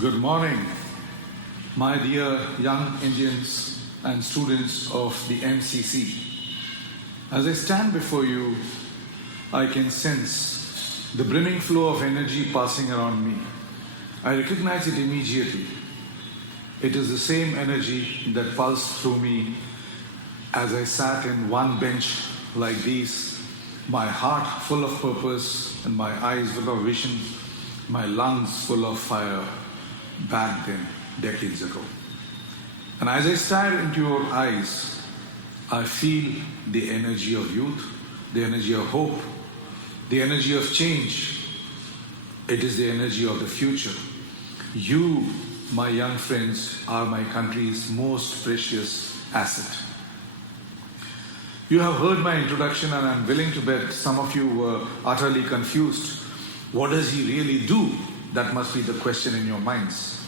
Good morning, my dear young Indians and students of the MCC. As I stand before you, I can sense the brimming flow of energy passing around me. I recognize it immediately. It is the same energy that pulsed through me as I sat in one bench like these, my heart full of purpose and my eyes full of vision, my lungs full of fire back then, decades ago. And as I stare into your eyes, I feel the energy of youth, the energy of hope, the energy of change. It is the energy of the future. You, my young friends, are my country's most precious asset. You have heard my introduction, and I'm willing to bet some of you were utterly confused. What does he really do? That must be the question in your minds.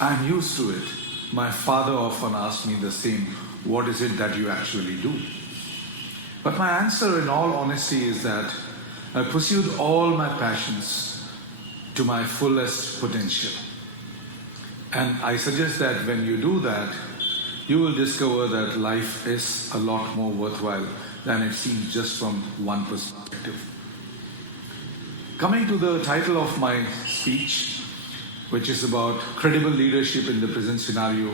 I'm used to it. My father often asked me the same, what is it that you actually do? But my answer in all honesty is that I pursued all my passions to my fullest potential. And I suggest that when you do that, you will discover that life is a lot more worthwhile than it seems just from one perspective. Coming to the title of my speech, which is about credible leadership in the present scenario,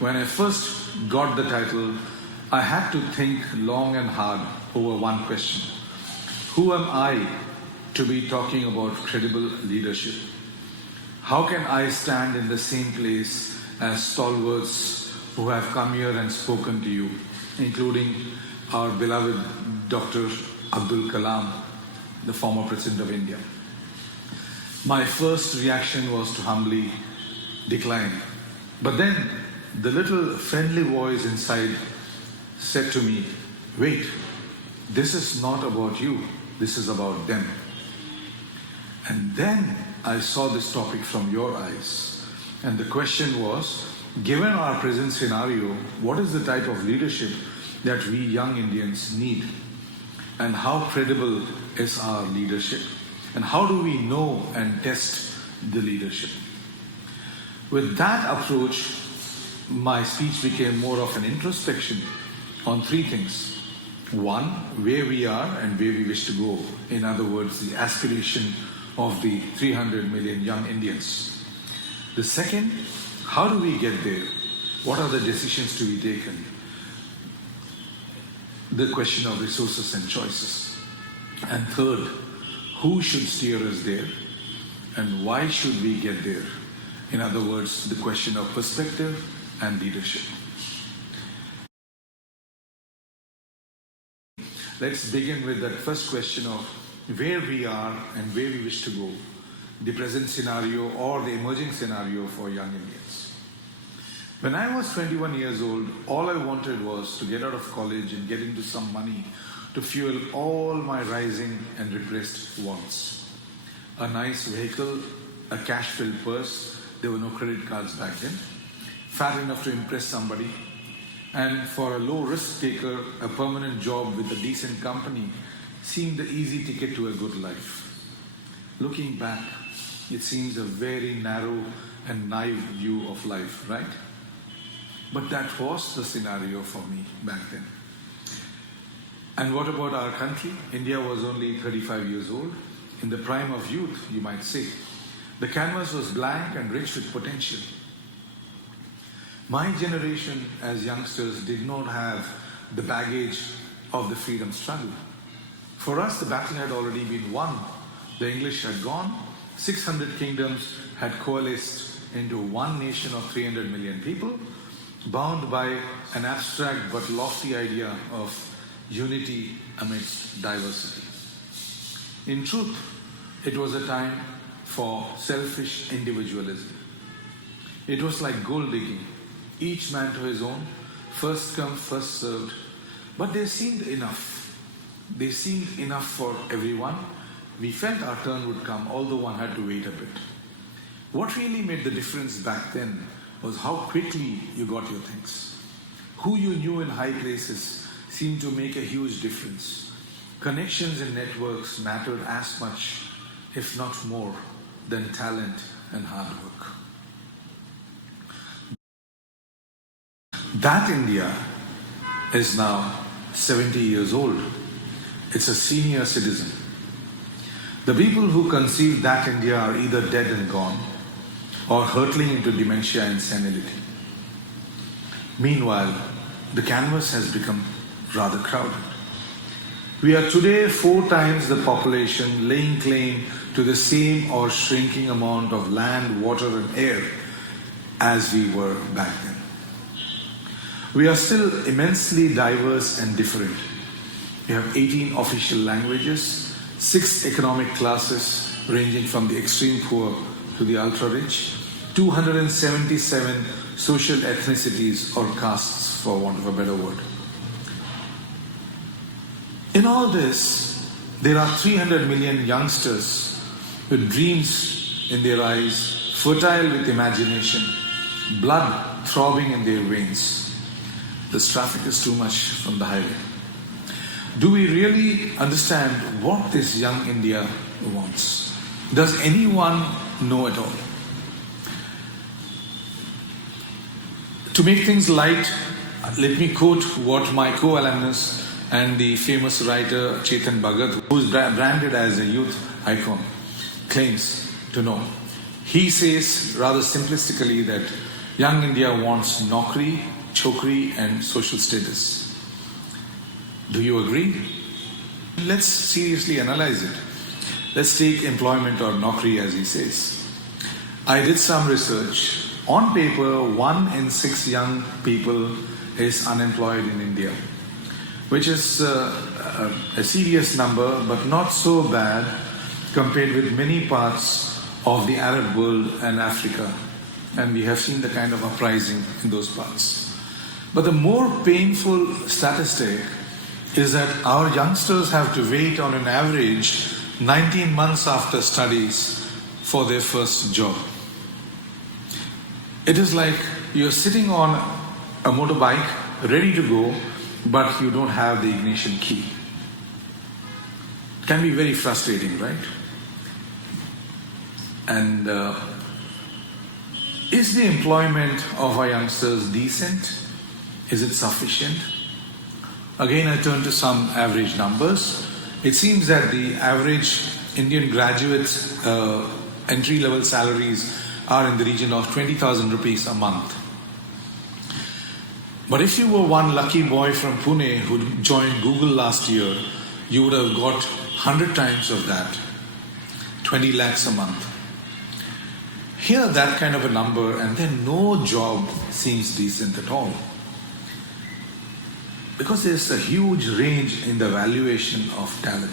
when I first got the title, I had to think long and hard over one question. Who am I to be talking about credible leadership? How can I stand in the same place as stalwarts who have come here and spoken to you, including our beloved Dr. Abdul Kalam, the former President of India? My first reaction was to humbly decline. But then the little friendly voice inside said to me, wait, this is not about you, this is about them. And then I saw this topic from your eyes. And the question was, given our present scenario, what is the type of leadership that we young Indians need? And how credible is our leadership? And how do we know and test the leadership? With that approach, my speech became more of an introspection on three things. One, where we are and where we wish to go. In other words, the aspiration of the 300 million young Indians. The second, how do we get there? What are the decisions to be taken? The question of resources and choices. And third, who should steer us there? And why should we get there? In other words, the question of perspective and leadership. Let's begin with that first question of where we are and where we wish to go, the present scenario or the emerging scenario for young Indians. When I was 21 years old, all I wanted was to get out of college and get into some money to fuel all my rising and repressed wants. A nice vehicle, a cash-filled purse, there were no credit cards back then, fat enough to impress somebody, and for a low-risk taker, a permanent job with a decent company seemed the easy ticket to a good life. Looking back, it seems a very narrow and naive view of life, right? But that was the scenario for me back then. And what about our country? India was only 35 years old, in the prime of youth, you might say. The canvas was blank and rich with potential. My generation as youngsters did not have the baggage of the freedom struggle. For us, the battle had already been won. The English had gone. 600 kingdoms had coalesced into one nation of 300 million people, bound by an abstract but lofty idea of unity amidst diversity. In truth, it was a time for selfish individualism. It was like gold digging, each man to his own, first come, first served. But they seemed enough. They seemed enough for everyone. We felt our turn would come, although one had to wait a bit. What really made the difference back then was how quickly you got your things. Who you knew in high places seemed to make a huge difference. Connections and networks mattered as much, if not more, than talent and hard work. That India is now 70 years old. It's a senior citizen. The people who conceived that India are either dead and gone or hurtling into dementia and senility. Meanwhile, the canvas has become rather crowded. We are today 4 times the population, laying claim to the same or shrinking amount of land, water and air as we were back then. We are still immensely diverse and different. We have 18 official languages, 6 economic classes ranging from the extreme poor to the ultra-rich, 277 social ethnicities or castes, for want of a better word. In all this, there are 300 million youngsters with dreams in their eyes, fertile with imagination, blood throbbing in their veins. This traffic is too much from the highway. Do we really understand what this young India wants? Does anyone know at all? To make things light, let me quote what my co-alumnus and the famous writer Chetan Bhagat, who is branded as a youth icon, claims to know. He says rather simplistically that young India wants naukri, chokri and social status. Do you agree? Let's seriously analyze it. Let's take employment or naukri as he says. I did some research. On paper, 1 in 6 young people is unemployed in India, which is a serious number, but not so bad compared with many parts of the Arab world and Africa. And we have seen the kind of uprising in those parts. But the more painful statistic is that our youngsters have to wait on an average 19 months after studies for their first job. It is like you're sitting on a motorbike ready to go, but you don't have the ignition key. It can be very frustrating, right? And is the employment of our youngsters decent? Is it sufficient? Again, I turn to some average numbers. It seems that the average Indian graduates' entry-level salaries are in the region of 20,000 rupees a month. But if you were one lucky boy from Pune who joined Google last year, you would have got 100 times of that, 20 lakhs a month. Hear that kind of a number and then no job seems decent at all. Because there's a huge range in the valuation of talent.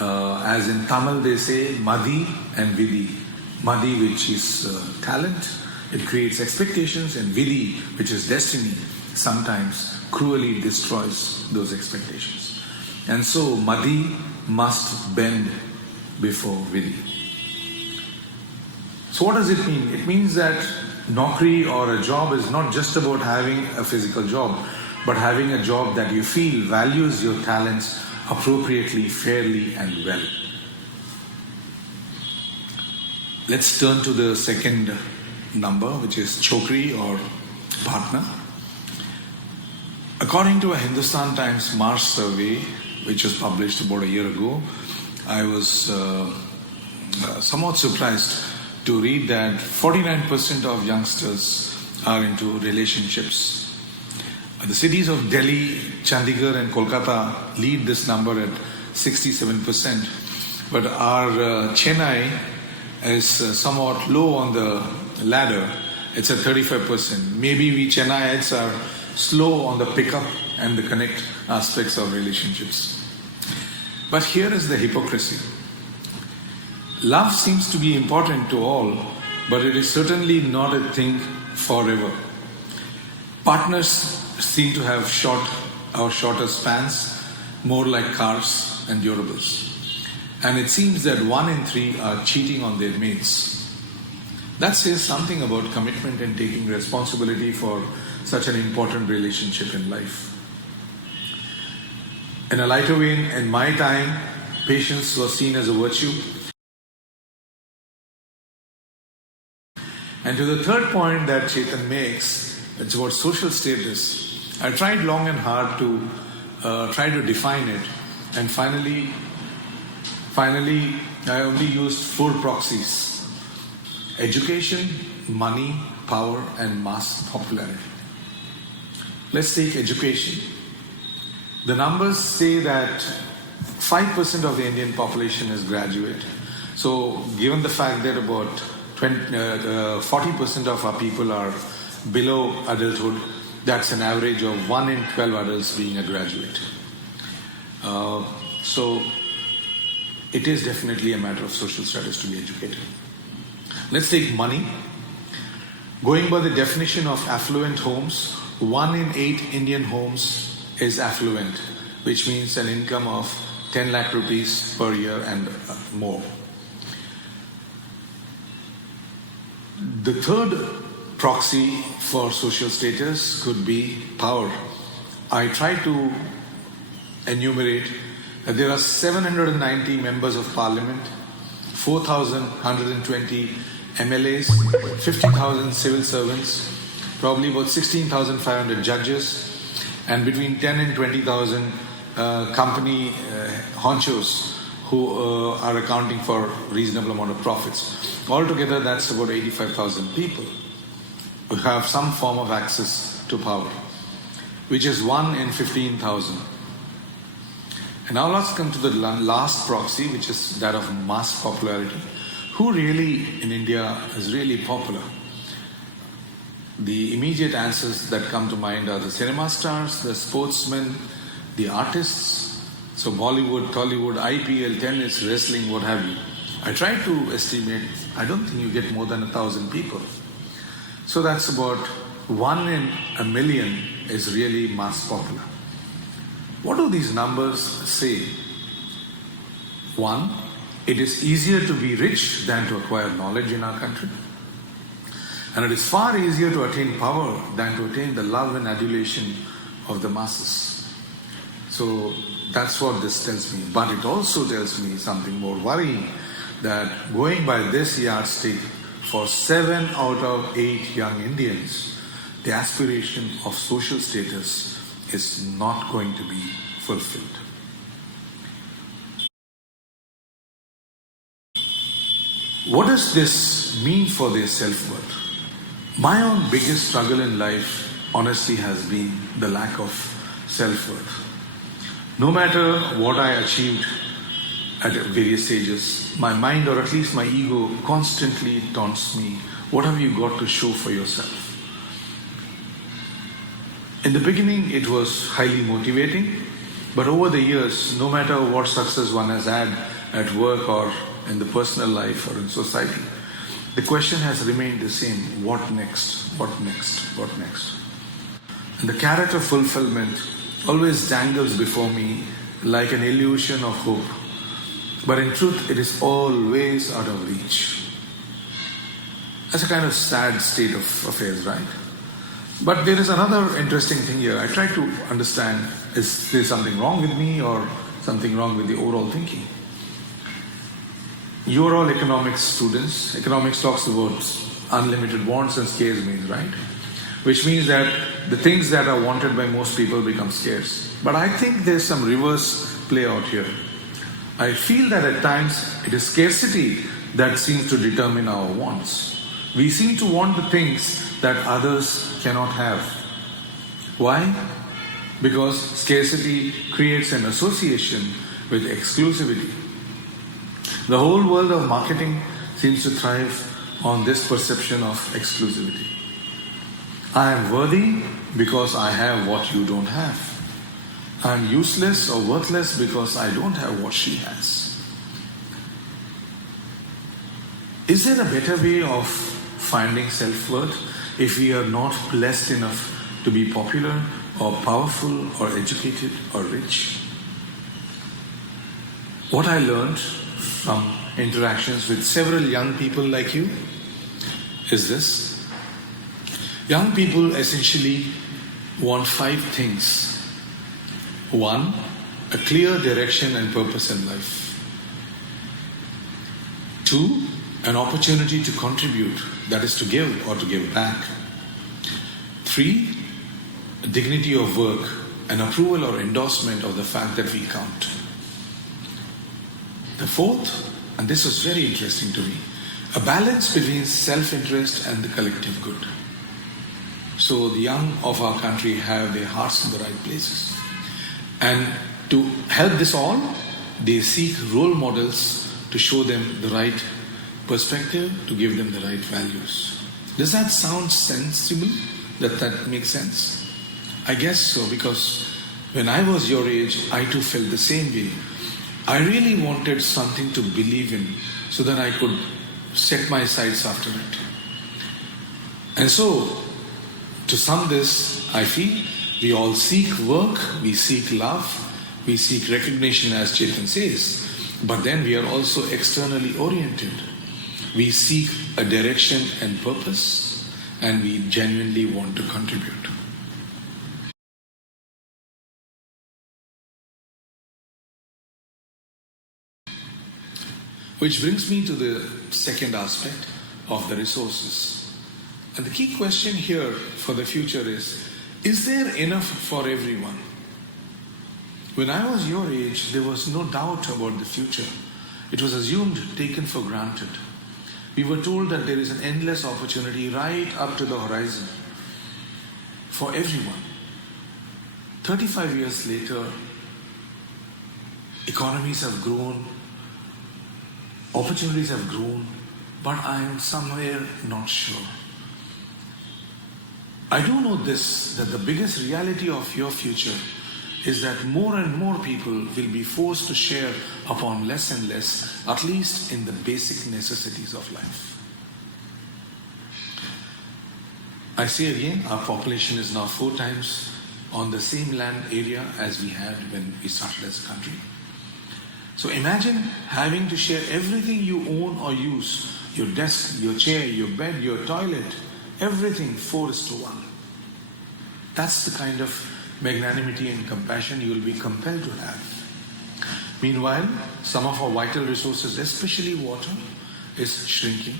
As in Tamil they say Madhi and Vidhi. Madhi, which is talent, it creates expectations, and Vidhi, which is destiny, sometimes cruelly destroys those expectations. And so Madhi must bend before Vidhi. So what does it mean? It means that naukri or a job is not just about having a physical job, but having a job that you feel values your talents appropriately, fairly and well. Let's turn to the second number, which is chokri or partner. According to a Hindustan Times March survey, which was published about a year ago, I was somewhat surprised to read that 49% of youngsters are into relationships. The cities of Delhi, Chandigarh and Kolkata lead this number at 67%. But our Chennai is somewhat low on the ladder. It's at 35%. Maybe we Chennaiites are slow on the pickup and the connect aspects of relationships. But here is the hypocrisy. Love seems to be important to all, but it is certainly not a thing forever. Partners seem to have shorter spans, more like cars and durables. And it seems that 1 in 3 are cheating on their mates. That says something about commitment and taking responsibility for such an important relationship in life. In a lighter vein, in my time, patience was seen as a virtue. And to the third point that Chetan makes, It's about social status. I tried long and hard to try to define it, and finally, I only used 4 proxies: education, money, power, and mass popularity. Let's take education. The numbers say that 5% of the Indian population is graduate. So given the fact that about 40% of our people are below adulthood, that's an average of 1 in 12 adults being a graduate. So it is definitely a matter of social status to be educated. Let's take money. Going by the definition of affluent homes, 1 in 8 Indian homes is affluent, which means an income of 10 lakh rupees per year and more. The third proxy for social status could be power. I try to enumerate that there are 790 members of parliament, 4,120 MLAs, 50,000 civil servants, probably about 16,500 judges, and between 10 and 20,000 company honchos who are accounting for reasonable amount of profits. Altogether, that's about 85,000 people who have some form of access to power, which is 1 in 15,000. And now let's come to the last proxy, which is that of mass popularity. Who really in India is really popular? The immediate answers that come to mind are the cinema stars, the sportsmen, the artists. So Bollywood, Tollywood, IPL, tennis, wrestling, what have you. I tried to estimate, I don't think you get more than 1,000 people. So that's about 1 in a million is really mass popular. What do these numbers say? 1, it is easier to be rich than to acquire knowledge in our country. And it is far easier to attain power than to attain the love and adulation of the masses. So that's what this tells me. But it also tells me something more worrying, that going by this yardstick, for 7 out of 8 young Indians, the aspiration of social status is not going to be fulfilled. What does this mean for their self-worth? My own biggest struggle in life, honestly, has been the lack of self-worth. No matter what I achieved at various stages, my mind, or at least my ego, constantly taunts me, what have you got to show for yourself? In the beginning, it was highly motivating, but over the years, no matter what success one has had at work or in the personal life or in society, the question has remained the same: what next? What next? What next? And the carrot of fulfillment always dangles before me like an illusion of hope. But in truth, it is always out of reach. That's a kind of sad state of affairs, right? But there is another interesting thing here. I try to understand, is there something wrong with me or something wrong with the overall thinking? You're all economics students. Economics talks about unlimited wants and scarce means, right? Which means that the things that are wanted by most people become scarce. But I think there's some reverse play out here. I feel that at times it is scarcity that seems to determine our wants. We seem to want the things that others cannot have. Why? Because scarcity creates an association with exclusivity. The whole world of marketing seems to thrive on this perception of exclusivity. I am worthy because I have what you don't have. I am useless or worthless because I don't have what she has. Is there a better way of finding self-worth if we are not blessed enough to be popular or powerful or educated or rich? What I learned from interactions with several young people like you is this. Young people essentially want 5 things. 1, a clear direction and purpose in life. 2, an opportunity to contribute, that is to give or to give back. Three, dignity of work, an approval or endorsement of the fact that we count. The fourth, and this was very interesting to me, a balance between self-interest and the collective good. So the young of our country have their hearts in the right places. And to help this all, they seek role models to show them the right perspective, to give them the right values. Does that sound sensible? That makes sense? I guess so, because when I was your age, I too felt the same way. I really wanted something to believe in so that I could set my sights after it. And so, to sum this, I feel we all seek work, we seek love, we seek recognition, as Chetan says, but then we are also externally oriented. We seek a direction and purpose, and we genuinely want to contribute. Which brings me to the second aspect of the resources. And the key question here for the future is there enough for everyone? When I was your age, there was no doubt about the future. It was assumed, taken for granted. We were told that there is an endless opportunity right up to the horizon for everyone. 35 years later, economies have grown, opportunities have grown, but I am somewhere not sure. I do know this, that the biggest reality of your future is that more and more people will be forced to share upon less and less, at least in the basic necessities of life. I say again, our population is now 4 times on the same land area as we had when we started as a country. So imagine having to share everything you own or use, your desk, your chair, your bed, your toilet, everything 4:1. That's the kind of magnanimity and compassion you will be compelled to have. Meanwhile, some of our vital resources, especially water, is shrinking.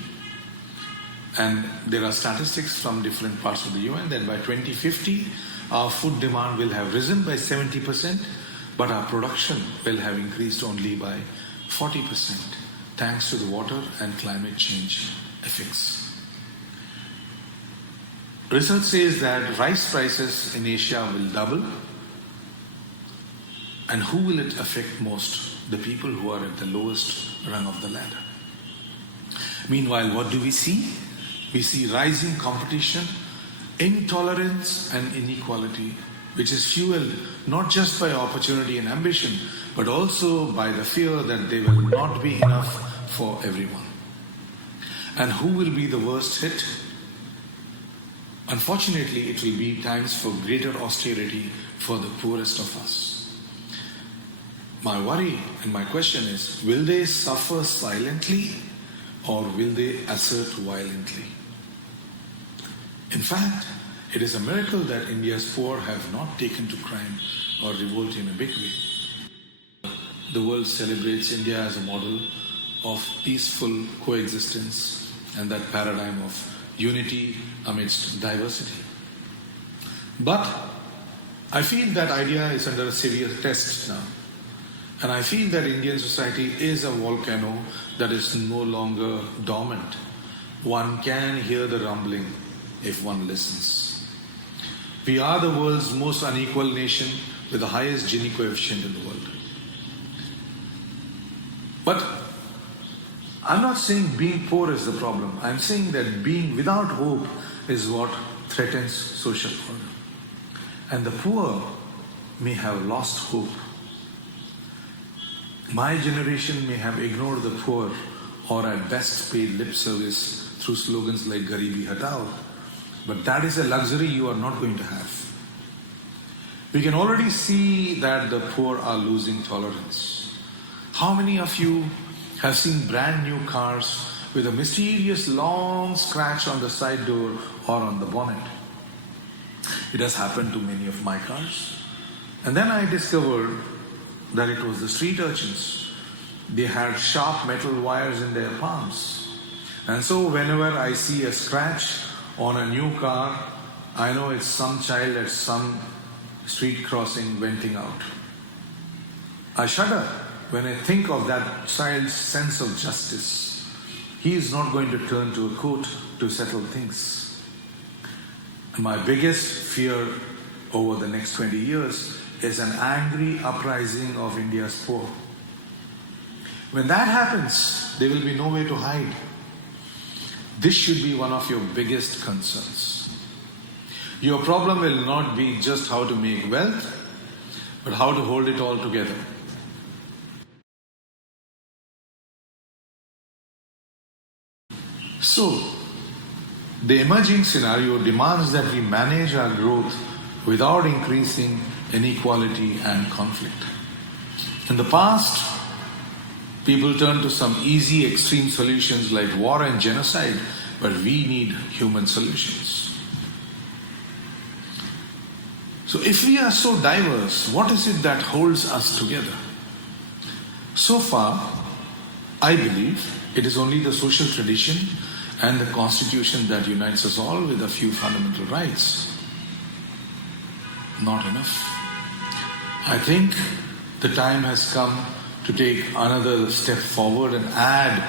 And there are statistics from different parts of the UN that by 2050, our food demand will have risen by 70%, but our production will have increased only by 40%, thanks to the water and climate change effects. Research says that rice prices in Asia will double. And who will it affect most? The people who are at the lowest rung of the ladder. Meanwhile, what do we see? We see rising competition, intolerance and inequality, which is fueled not just by opportunity and ambition, but also by the fear that there will not be enough for everyone. And who will be the worst hit? Unfortunately, it will be times for greater austerity for the poorest of us. My worry and my question is, will they suffer silently or will they assert violently? In fact, it is a miracle that India's poor have not taken to crime or revolt in a big way. The world celebrates India as a model of peaceful coexistence and that paradigm of unity amidst diversity. But I feel that idea is under a serious test now. And I feel that Indian society is a volcano that is no longer dormant. One can hear the rumbling if one listens. We are the world's most unequal nation with the highest Gini coefficient in the world. But I'm not saying being poor is the problem. I'm saying that being without hope is what threatens social order. And the poor may have lost hope. My generation may have ignored the poor or at best paid lip service through slogans like Garibi Hatao. But that is a luxury you are not going to have. We can already see that the poor are losing tolerance. How many of you have seen brand new cars with a mysterious long scratch on the side door or on the bonnet? It has happened to many of my cars. And then I discovered that it was the street urchins. They had sharp metal wires in their palms. And so whenever I see a scratch on a new car, I know it's some child at some street crossing venting out. I shudder when I think of that child's sense of justice. He is not going to turn to a court to settle things. My biggest fear over the next 20 years is an angry uprising of India's poor. When that happens, there will be nowhere to hide. This should be one of your biggest concerns. Your problem will not be just how to make wealth, but how to hold it all together. So, the emerging scenario demands that we manage our growth without increasing inequality and conflict. In the past, people turned to some easy extreme solutions like war and genocide, but we need human solutions. So if we are so diverse, what is it that holds us together? So far, I believe it is only the social tradition and the constitution that unites us all with a few fundamental rights. Not enough. I think the time has come to take another step forward and add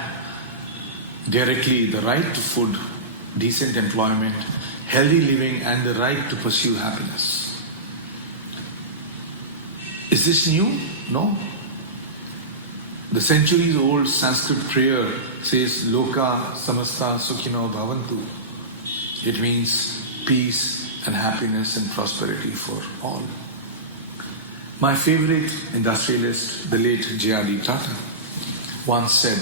directly the right to food, decent employment, healthy living, and the right to pursue happiness. Is this new? No. The centuries-old Sanskrit prayer says, Loka samasta sukhino bhavantu. It means peace and happiness and prosperity for all. My favorite industrialist, the late J.R.D. Tata, once said,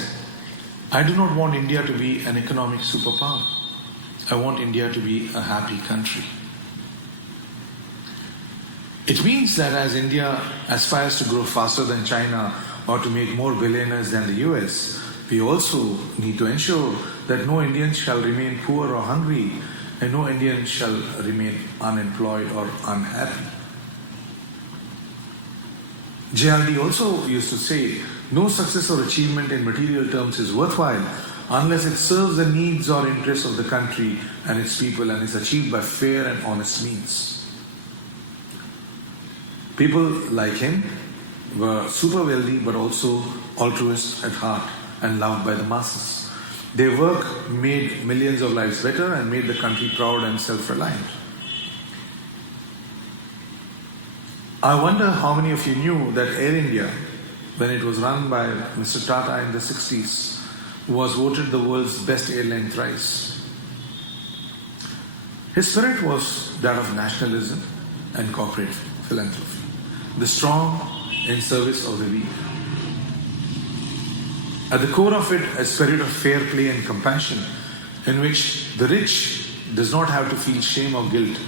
I do not want India to be an economic superpower. I want India to be a happy country. It means that as India aspires to grow faster than China or to make more billionaires than the US, we also need to ensure that no Indian shall remain poor or hungry and no Indian shall remain unemployed or unhappy. J.R.D. also used to say, no success or achievement in material terms is worthwhile unless it serves the needs or interests of the country and its people and is achieved by fair and honest means. People like him were super wealthy but also altruists at heart and loved by the masses. Their work made millions of lives better and made the country proud and self-reliant. I wonder how many of you knew that Air India, when it was run by Mr. Tata in the 60s, was voted the world's best airline thrice. His spirit was that of nationalism and corporate philanthropy, the strong in service of the weak. At the core of it, a spirit of fair play and compassion, in which the rich does not have to feel shame or guilt,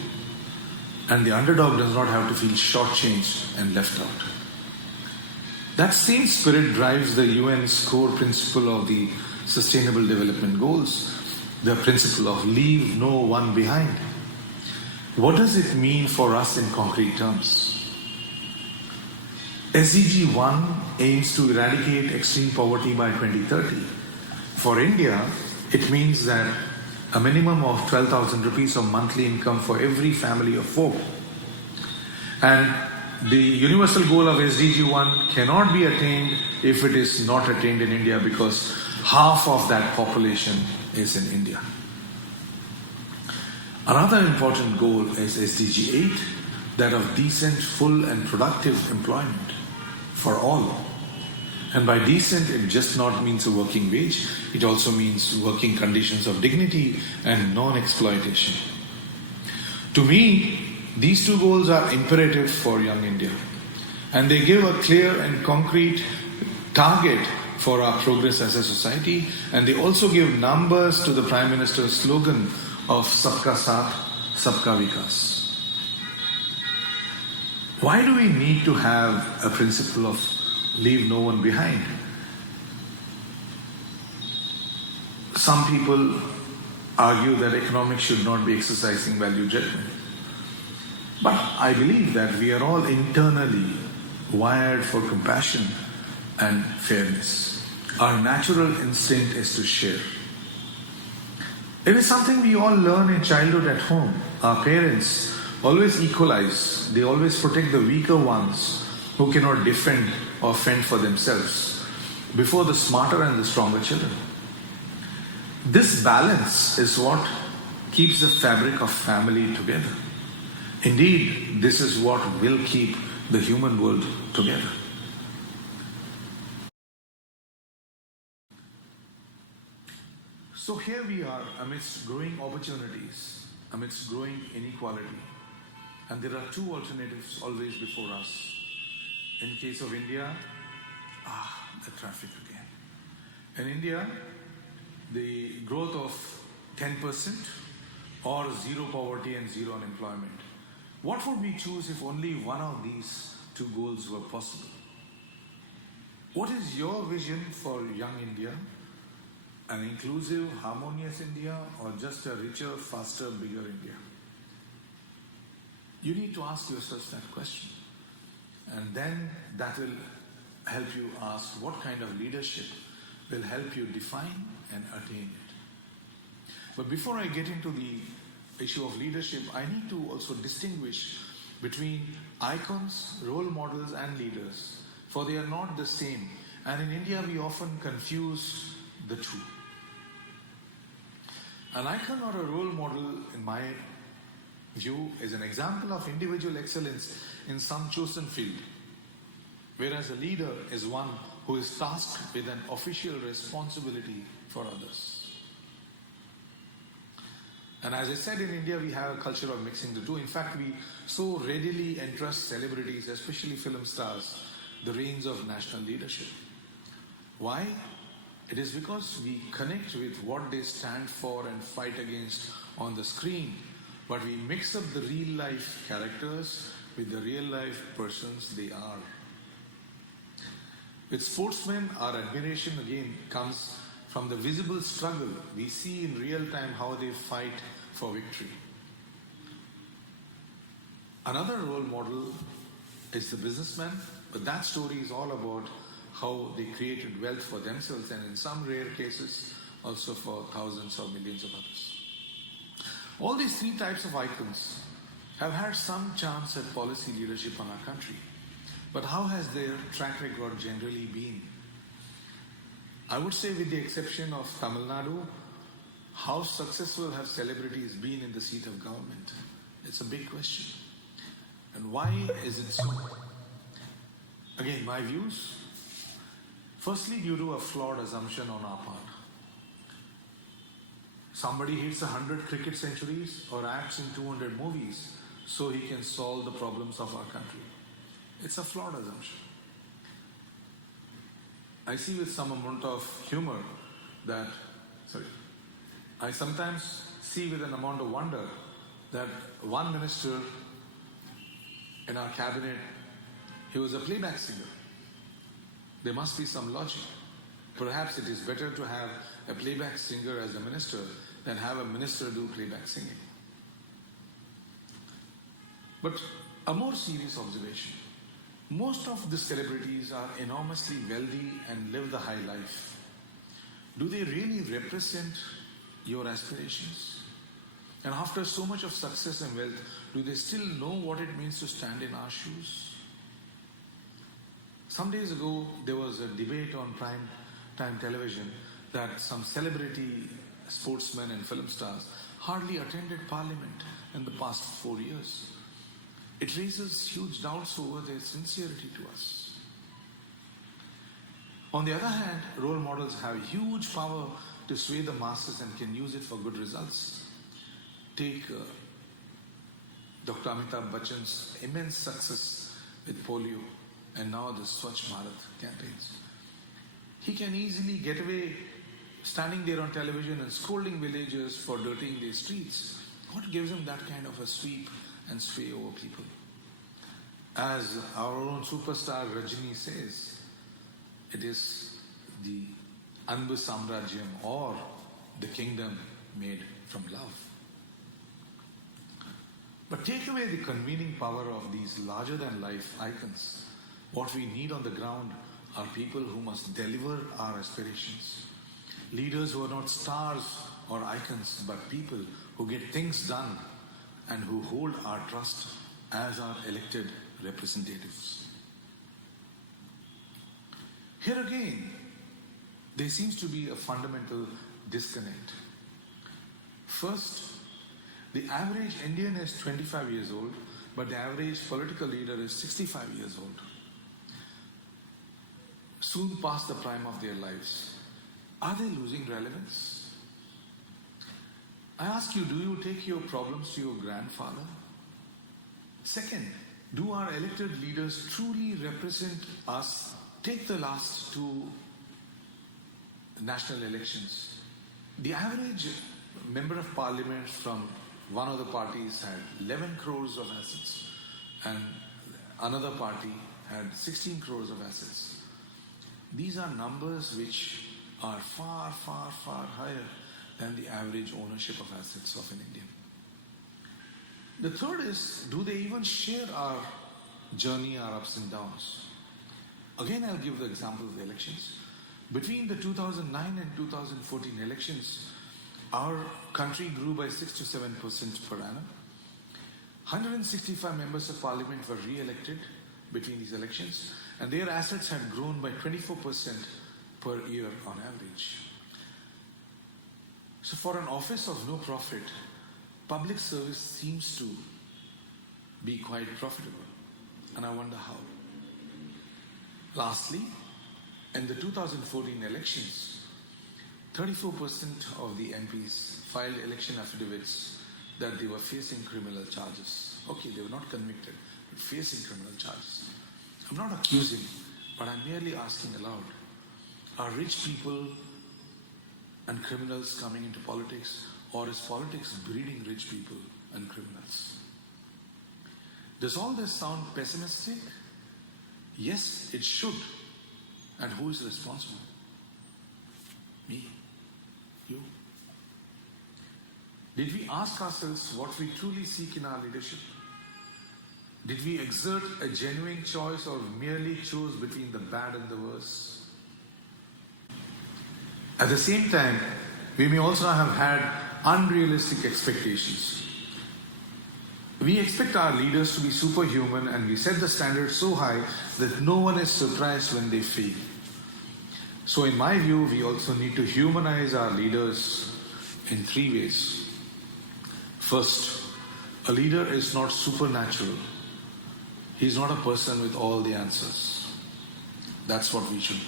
and the underdog does not have to feel shortchanged and left out. That same spirit drives the UN's core principle of the Sustainable Development Goals, the principle of leave no one behind. What does it mean for us in concrete terms? SDG 1 aims to eradicate extreme poverty by 2030. For India, it means that a minimum of 12,000 rupees of monthly income for every family of 4. And the universal goal of SDG 1 cannot be attained if it is not attained in India, because half of that population is in India. Another important goal is SDG 8, that of decent, full and productive employment for all. And by decent, it just not means a working wage, it also means working conditions of dignity and non-exploitation. To me, these two goals are imperative for young India, and they give a clear and concrete target for our progress as a society, and they also give numbers to the Prime Minister's slogan of Sabka Saath, Sabka Vikas. Why do we need to have a principle of leave no one behind? Some people argue that economics should not be exercising value judgment. But I believe that we are all internally wired for compassion and fairness. Our natural instinct is to share. It is something we all learn in childhood at home. Our parents always equalize, they always protect the weaker ones who cannot defend or fend for themselves before the smarter and the stronger children. This balance is what keeps the fabric of family together. Indeed, this is what will keep the human world together. So here we are amidst growing opportunities, amidst growing inequality. And there are two alternatives always before us. In case of India, the traffic again. In India, the growth of 10% or zero poverty and zero unemployment. What would we choose if only one of these two goals were possible? What is your vision for young India? An inclusive, harmonious India, or just a richer, faster, bigger India? You need to ask yourself that question. And then that will help you ask what kind of leadership will help you define and attain it. But before I get into the issue of leadership, I need to also distinguish between icons, role models, and leaders, for they are not the same. And in India, we often confuse the two. An icon or a role model, in my view, is an example of individual excellence in some chosen field, whereas a leader is one who is tasked with an official responsibility for others. And as I said, in India, we have a culture of mixing the two. In fact, we so readily entrust celebrities, especially film stars, the reins of national leadership. Why? It is because we connect with what they stand for and fight against on the screen, but we mix up the real life characters with the real life persons they are. With sportsmen, our admiration again comes from the visible struggle. We see in real time how they fight for victory. Another role model is the businessman, but that story is all about how they created wealth for themselves and in some rare cases also for thousands or millions of others. All these three types of icons have had some chance at policy leadership on our country. But how has their track record generally been? I would say, with the exception of Tamil Nadu, how successful have celebrities been in the seat of government? It's a big question. And why is it so? Again, my views. Firstly, due to a flawed assumption on our part. Somebody hits 100 cricket centuries or acts in 200 movies so he can solve the problems of our country. It's a flawed assumption. I see with some amount of humor I sometimes see with an amount of wonder that one minister in our cabinet, he was a playback singer. There must be some logic. Perhaps it is better to have a playback singer as a minister than have a minister do playback singing. But a more serious observation. Most of the celebrities are enormously wealthy and live the high life. Do they really represent your aspirations? And after so much of success and wealth, do they still know what it means to stand in our shoes? Some days ago, there was a debate on prime time television that some celebrity sportsmen and film stars hardly attended parliament in the past 4 years. It raises huge doubts over their sincerity to us. On the other hand, role models have huge power to sway the masses and can use it for good results. Take Dr. Amitabh Bachchan's immense success with polio and now the Swachh Bharat campaigns. He can easily get away standing there on television and scolding villagers for dirtying their streets. What gives him that kind of a sweep and sway over people? As our own superstar Rajini says, it is the Anbu Samrajyam, or the kingdom made from love. But take away the convening power of these larger-than-life icons. What we need on the ground are people who must deliver our aspirations. Leaders who are not stars or icons, but people who get things done and who hold our trust as our elected representatives. Here again, there seems to be a fundamental disconnect. First, the average Indian is 25 years old, but the average political leader is 65 years old. Soon past the prime of their lives. Are they losing relevance? I ask you, do you take your problems to your grandfather? Second, do our elected leaders truly represent us? Take the last two national elections. The average member of parliament from one of the parties had 11 crores of assets and another party had 16 crores of assets. These are numbers which are far, far, far higher than the average ownership of assets of an Indian. The third is, do they even share our journey, our ups and downs? Again, I'll give the example of the elections. Between the 2009 and 2014 elections, our country grew by 6 to 7% per annum. 165 members of parliament were re-elected between these elections, and their assets had grown by 24% per year on average. So for an office of no profit, public service seems to be quite profitable, and I wonder how. Lastly, in the 2014 elections, 34% of the MPs filed election affidavits that they were facing criminal charges. Okay, they were not convicted, but facing criminal charges. I'm not accusing, but I'm merely asking aloud. Are rich people and criminals coming into politics, or is politics breeding rich people and criminals? Does all this sound pessimistic? Yes, it should. And who is responsible? Me? You? Did we ask ourselves what we truly seek in our leadership? Did we exert a genuine choice or merely chose between the bad and the worse? At the same time, we may also have had unrealistic expectations. We expect our leaders to be superhuman, and we set the standard so high that no one is surprised when they fail. So in my view, we also need to humanize our leaders in three ways. First, a leader is not supernatural. He's not a person with all the answers. That's what we should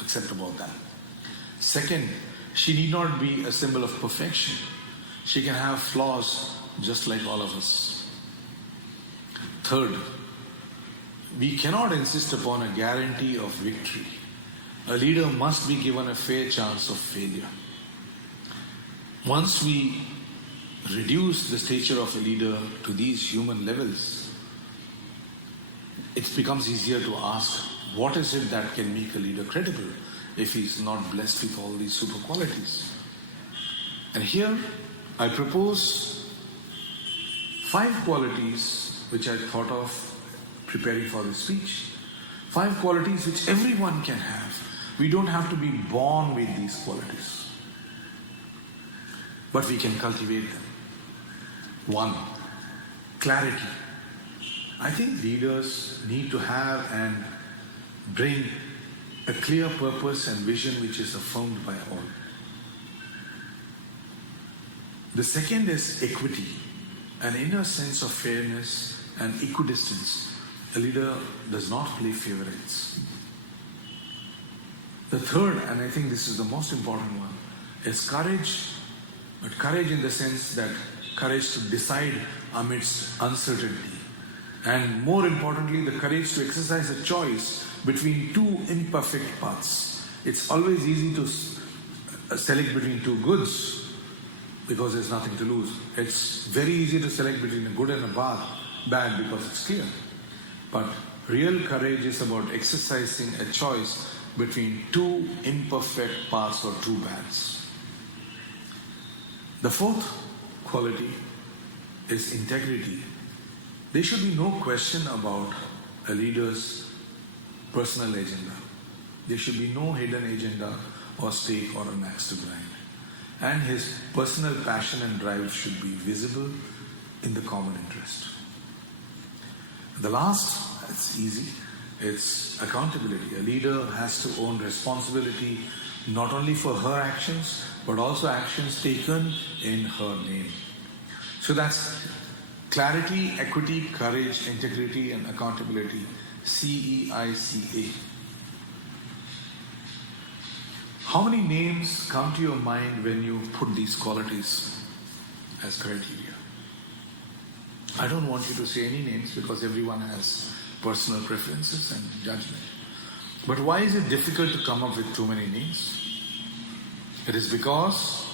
accept about that. Second, she need not be a symbol of perfection. She can have flaws just like all of us. Third, we cannot insist upon a guarantee of victory. A leader must be given a fair chance of failure. Once we reduce the stature of a leader to these human levels, it becomes easier to ask, what is it that can make a leader credible if he's not blessed with all these super qualities? And here I propose 5 qualities which I thought of preparing for this speech. 5 qualities which everyone can have. We don't have to be born with these qualities, but we can cultivate them. 1, clarity. I think leaders need to have and bring a clear purpose and vision which is affirmed by all. The second is equity, an inner sense of fairness and equidistance. A leader does not play favorites. The third, and I think this is the most important one, is courage, but courage in the sense that courage to decide amidst uncertainty. And more importantly, the courage to exercise a choice between 2 imperfect paths. It's always easy to select between 2 goods because there's nothing to lose. It's very easy to select between a good and a bad because it's clear. But real courage is about exercising a choice between 2 imperfect paths or 2 bads. The fourth quality is integrity. There should be no question about a leader's personal agenda. There should be no hidden agenda or stake or an axe to grind. and his personal passion and drive should be visible in the common interest. The last, it's easy, it's accountability. A leader has to own responsibility not only for her actions, but also actions taken in her name. So that's clarity, equity, courage, integrity, and accountability. CEICA. How many names come to your mind when you put these qualities as criteria? I don't want you to say any names because everyone has personal preferences and judgment. But why is it difficult to come up with too many names? It is because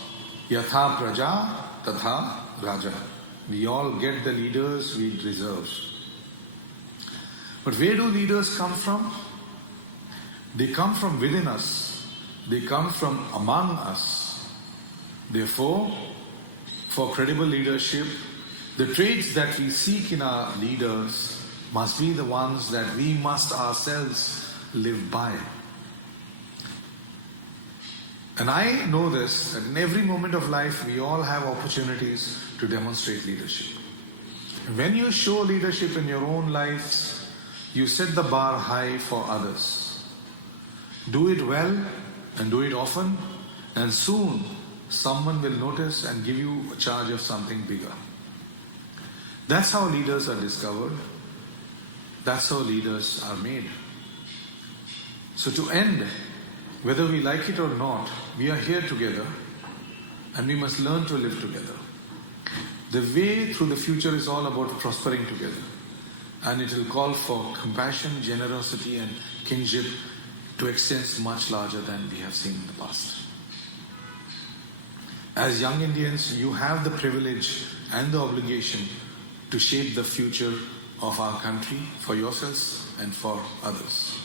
Yatha Praja Tatha Raja. We all get the leaders we deserve. But where do leaders come from? They come from within us. They come from among us. Therefore, for credible leadership, the traits that we seek in our leaders must be the ones that we must ourselves live by. And I know this, that in every moment of life, we all have opportunities to demonstrate leadership. When you show leadership in your own lives, you set the bar high for others. Do it well and do it often, and soon someone will notice and give you a charge of something bigger. That's how leaders are discovered. That's how leaders are made. So to end, whether we like it or not, we are here together and we must learn to live together. The way through the future is all about prospering together, and it will call for compassion, generosity and kinship to extents much larger than we have seen in the past. As young Indians, you have the privilege and the obligation to shape the future of our country for yourselves and for others.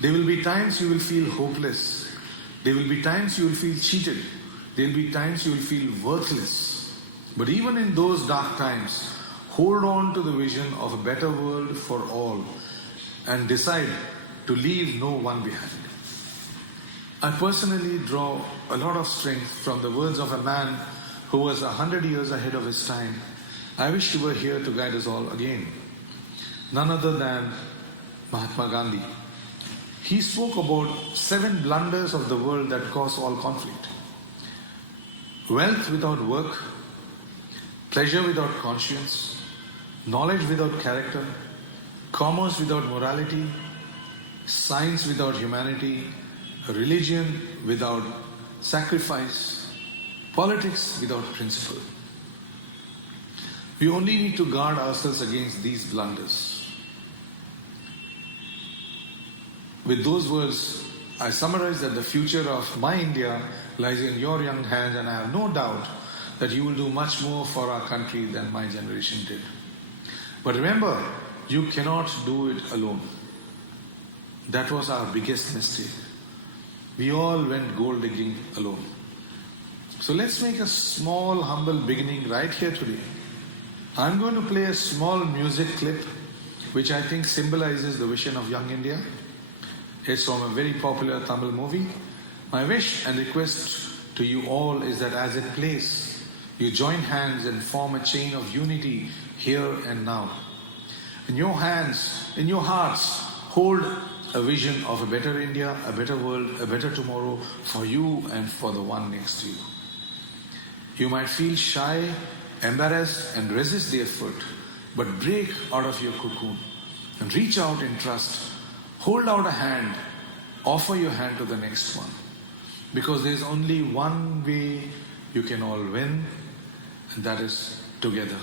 There will be times you will feel hopeless. There will be times you will feel cheated. There will be times you will feel worthless. But even in those dark times, hold on to the vision of a better world for all and decide to leave no one behind. I personally draw a lot of strength from the words of a man who was 100 years ahead of his time. I wish he were here to guide us all again. None other than Mahatma Gandhi. He spoke about 7 blunders of the world that cause all conflict. Wealth without work, pleasure without conscience, knowledge without character, commerce without morality, science without humanity, religion without sacrifice, politics without principle. We only need to guard ourselves against these blunders. With those words, I summarize that the future of my India lies in your young hands, and I have no doubt that you will do much more for our country than my generation did. But remember, you cannot do it alone. That was our biggest mistake. We all went gold digging alone. So let's make a small, humble beginning right here today. I'm going to play a small music clip which I think symbolizes the vision of young India. It's from a very popular Tamil movie. My wish and request to you all is that as it plays, you join hands and form a chain of unity here and now. In your hands, in your hearts, hold a vision of a better India, a better world, a better tomorrow for you and for the one next to you. You might feel shy, embarrassed and resist the effort, but break out of your cocoon and reach out in trust. Hold out a hand, offer your hand to the next one, because there is only one way you can all win, and that is together.